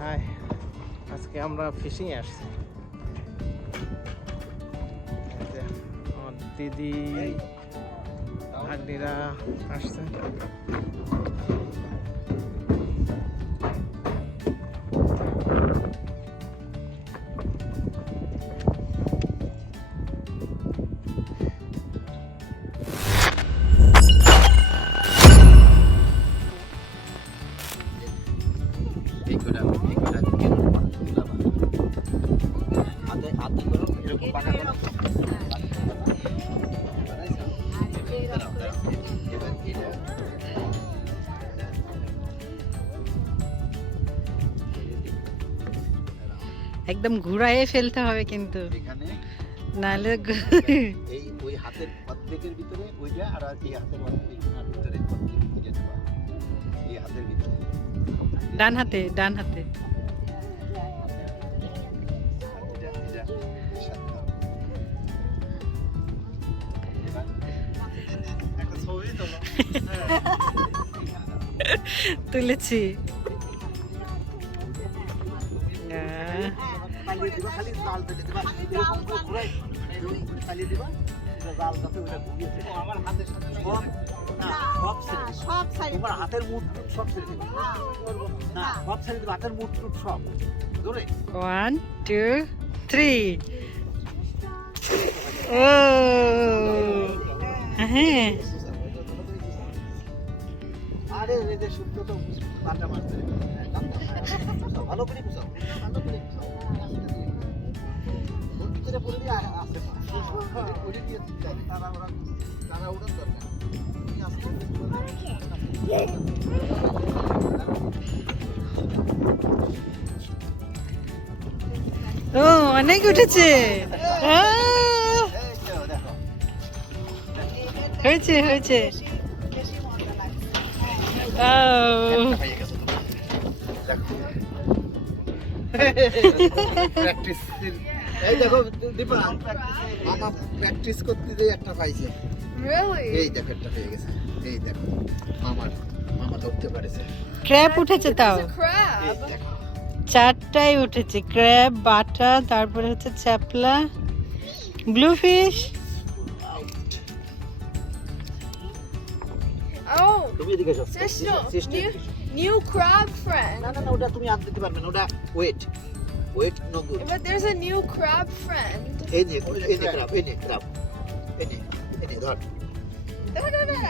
High, আজকে আমরা fishing এ আসছি। আমার দিদি ভাগ্নিরা আসছে। একদম ঘুরাইয়ে ফেলতে হবে কিন্তু, নাহলে এই ওই হাতের অর্ধেকের ভিতরে ওইটা আর এই হাতের অর্ধেকের ভিতরে এই হাতের ভিতরে ডান হাতে ডান হাতে। তুলেছি। হাতের মুঠ সব ছেড়ে দিবা, না সব ছেড়ে দিবা, হাতের মুঠ সব ধরে 1 2 3। ও হ্যাঁ, আরে রে শুদ্ধ তো কাটা মারতে ভালো করে বুঝাও, ভালো করে বুঝাও। ভিতরে বলে দিয়ে আসতে পারে ওরে দিয়ে দিতে হবে, তারা ওড়ার দরকার। ও অনেক উঠেছে। হয়েছে হয়েছে। এই দেখো দীপা, মামা প্র্যাকটিস করতে যে একটা পাইছে। এই দেখো একটা হয়ে গেছে, এই দেখো মামা ধরতে পারেছে। ক্র্যাব উঠেছে, তাও চারটাই উঠেছে। ক্র্যাব, বাটা, তারপরে হচ্ছে চ্যাপলা, ব্লুফিশ। Oh, তুমি এদিকে যাও, new crab friend. না ওটা তুমি আনতে দিতে পারবে না, ওটা wait no good. But there's a new crab friend. এই নে ক্রাব, এই নে ধর।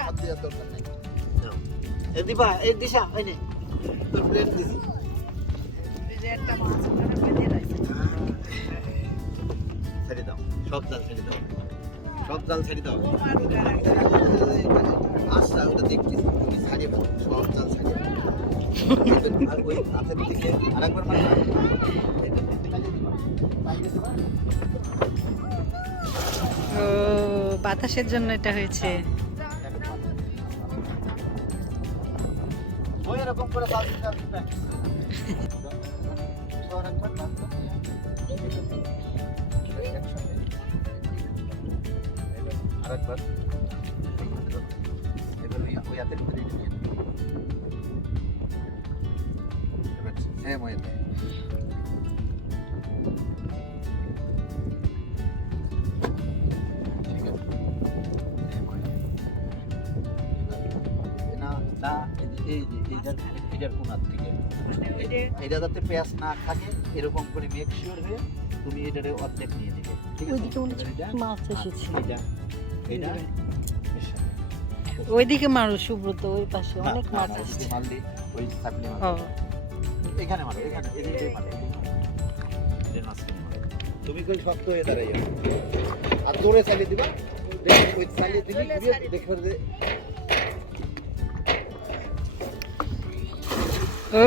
হাত দেওয়ার দরকার নাই। নাও এই দিবা, এই দিশা, এই নে তোর প্লেট দিছি। ছেড়ে দাও, সব জাল ছেড়ে দাও, আচ্ছা ওটা দেখতেছি, তুমি ছাড়িয়ে দাও, সব জাল ছাড়িয়ে দাও। আর ওই হাতের দিকে আরেকবার মারবা, এটা লাগিয়ে দিবা। ও বাতাসের জন্য এটা হয়েছে। ওই এরকম করে জাল দিতে হবে। আরেকবার এবার ওই হাতের ভিতরে নিয়ে এবার সেম ওয়েতে এইটার কোনার থেকে এটা যাতে পেঁয়াজ না থাকে এরকম করে মেক শিওর হয়ে তুমি এটারে অর্ধেক নিয়ে নেবে, ঠিক আছে? মাছ এসেছে, এটা ওইদিকে মারো সুব্রত, ওই পাশে অনেক মাছ আসছে। মারলি ওই চাকলি মারো, এখানে মারো, এখানে এদিকে মারো, এর মাঝখানে মারো। তুমি কই শক্ত হয়ে দাঁড়াইও আর জোরে চালিয়ে দিবা, ওই চালিয়ে দিবি দেখবে যে ও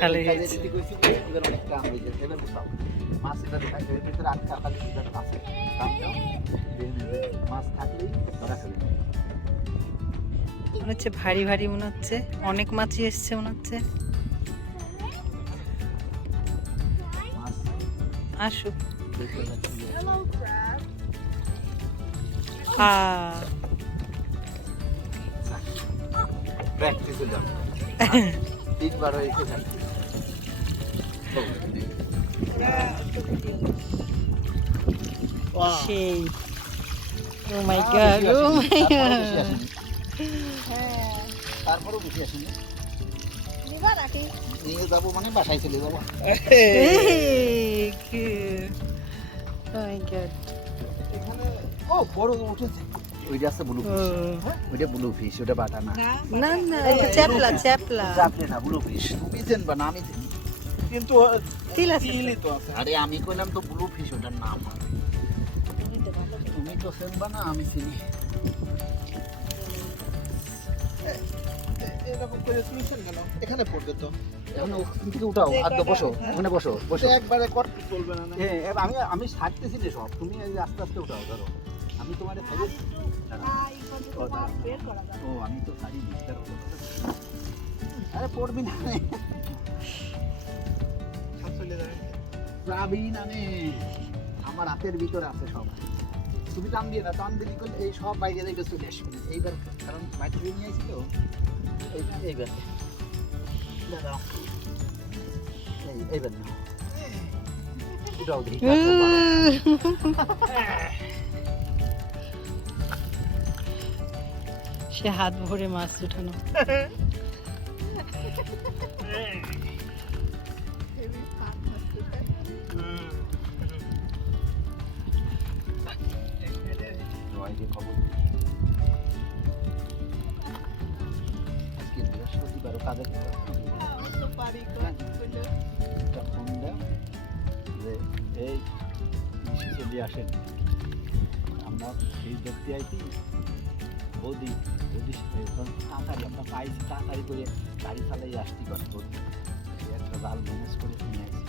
খালি হয়েছে। এবার অনেক কাম হয়ে যায়। এবার বুঝাও মাছ এটা দেখাই এর ভিতরে আটকা খালি দিতে আছে, মাছ থাকলেই ধরা খাবে। মনে হচ্ছে ভারী ভারী, মনে হচ্ছে অনেক মাছই এসছে মনে হচ্ছে। আসুক। Hello, crab. প্র্যাকটিসে যাও, 3বার হয়েছে। সেই ও মাই গড ও মাই গড তারপরও বেশি আসেনি নিয়ে যাবো মানে বাসায় চলে যাবো এখানে ও বড় উঠেছে ওইটা আছে ব্লু ফিশ ওইটা ব্লু ফিশ ওটা বাটা না না না এটা চ্যাপলা চ্যাপলা চাপলে না ব্লু ফিশ তুমি চেনবা না আমি চিনি কিন্তু তিল আছে তিলই তো আছে। আরে আমি কইলাম তো ব্লু ফিশ ওটার নাম তুমি তো চেনবা না আমি চিনি এরকম করে তুলছেন কেন? এখানে পড়বে তো। এখন ওখান থেকে উঠাও আর তো বসো ওখানে বসো বসো একবারে করতে চলবে না। আমি ছাড়তেছি না সব তুমি এই আস্তে আস্তে উঠাও ধরো আমি তোমার ও আমি তো ছাড়ি আরে পড়বি না চলে যাবে। যাবি না নে আমার হাতের ভিতরে আছে সব তুমি টান দিয়ে না টান দিলি করলে এই সব বাইরে যাইবে চলে আসবে এইবার কারণ বাইরে নিয়ে আসি তো এইবার দাদা এইবার না উঠাও দেখি সে হাত ভরে মাছ উঠানো খবর আজকে বৃহস্পতিবার কাজে ফোন দেয় যে এই চলে আসেন আমরা এই দেখতে আইছি বৌদি বৌদি তাড়াতাড়ি আমরা পাইছি তাড়াতাড়ি করে গাড়ি চালাই আসতে পারি বৌদি একটা জাল ম্যানেজ করে নিয়ে আসি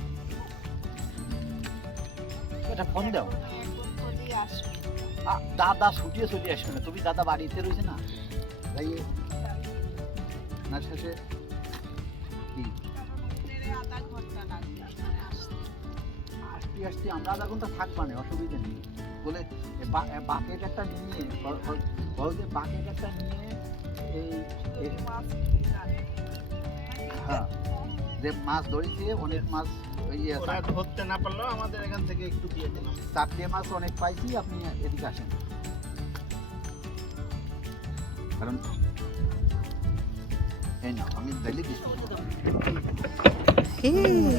এটা ফোন দাও দাদা ছুটিয়ে চলে আসবে না তুমি দাদা বাড়িতে রয়েছে না তাই না শেষে কি আসতে আসতে আমরা আধা ঘন্টা থাকবা না অসুবিধা নেই বলে বাকেট একটা নিয়ে বলতে বাকেট একটা নিয়ে এই হ্যাঁ যে মাছ ধরেছে অনেক মাছ ওরা ধরতে না পারলেও আমাদের এখান থেকে একটু দিয়ে দিলাম। চারটে মাছ অনেক পাইছি আপনি এদিকে আসেন কারণ এই না আমি দিল্লি দিচ্ছি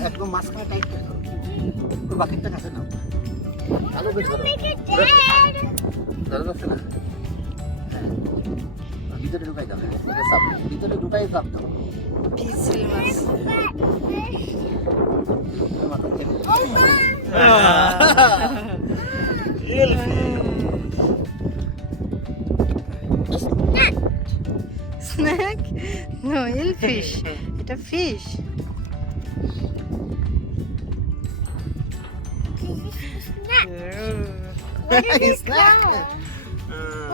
একদম মাঝখানে টাইট করে ধরো তো বাকিটা কাছে নাও আলো বের করো ধরো যাচ্ছে না ভিতরে ঢুকাই দাও ভিতরে ঢুকাই চাপ দাও পিসিল মাছ স্ন্যাক নো ইল ফিশ এটা fish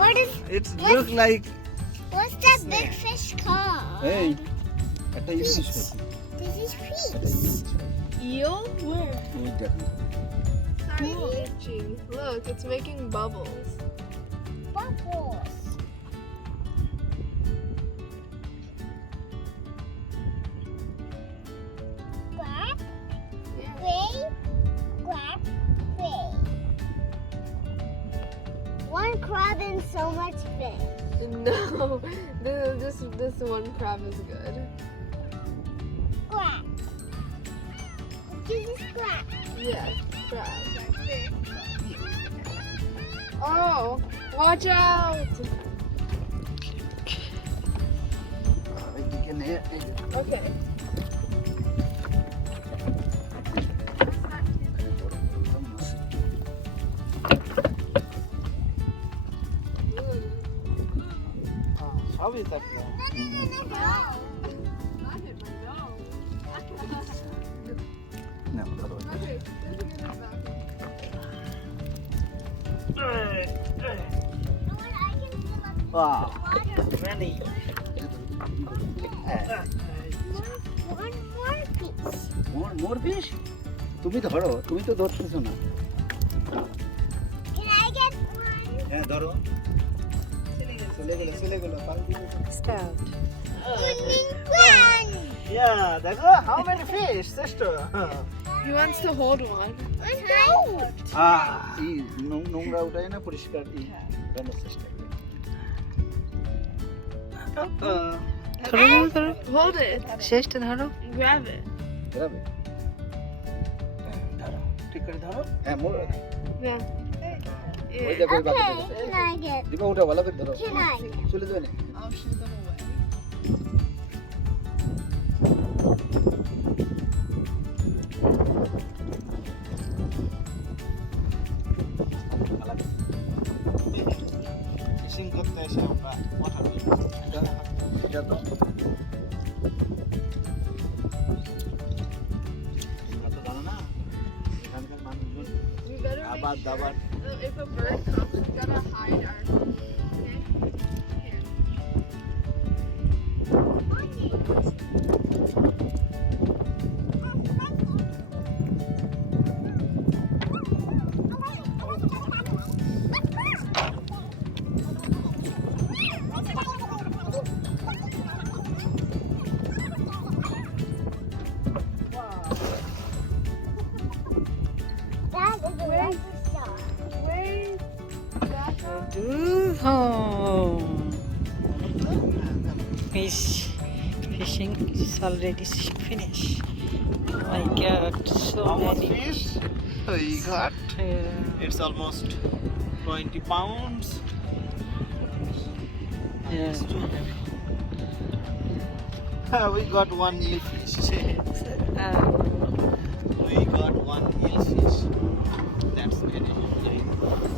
What is? It look like What's that big fish called? এই একটা ইলিশ This is fish. Eel? Where? ওই দেখো Look, it's making bubbles. Bubbles. Quack. Yeah. Quack. One crab and so much fish. No, this one crab is good. Quack. This is quack. Yeah, crab. Oh, watch out! এইদিকে নে Okay. সবই থাকবে। না ধরো বাহ Many. One more piece. মোর fish তুমি ধরো তুমি তো ধরতেছো না Can I get one? হ্যাঁ ধরো চলে গেল পাল দিয়ে। Start One. Yeah, দেখো how many fish, sister? He wants to hold one. এই নোংরা উঠায় না পরিষ্কার এই রান্নার চেষ্টা করি। ধরো ধরো Hold it. শেষটা ধরো Grab it. গ্রামে ধরো, ঠিক করে ধরো। হ্যাঁ মোর ওই Yeah. দেখো ওই বাকি Okay, can I get? দিবা উঠা ভালো করে ধরো Can I get? চলে যাবে না I'll shoot them away. Fishing করতে এসে আমরা ওয়াটার এটা তো তো জানো না এখানকার মানুষজন We better আবার make দাবার sure if a bird comes, we gotta hide our food. Okay? Here. That is a lucky star. Wait. home. Fishing is already finished. Oh my god, so How much many. fish we got? Yeah. It's almost 20 pounds. Yeah. It's too heavy. We got one eelfish. We got one eelfish. That's very good.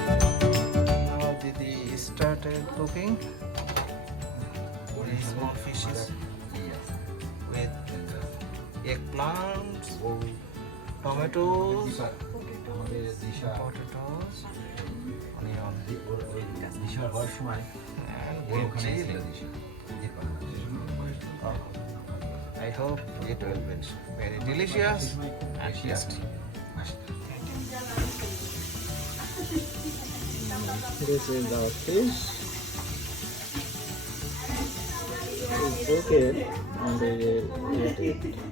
Now Didi started cooking. Very small fishes with eggplants, tomatoes, potatoes, onion, and green chili. I hope it will be very delicious and tasty. This is our fish. It's okay, and we will eat it.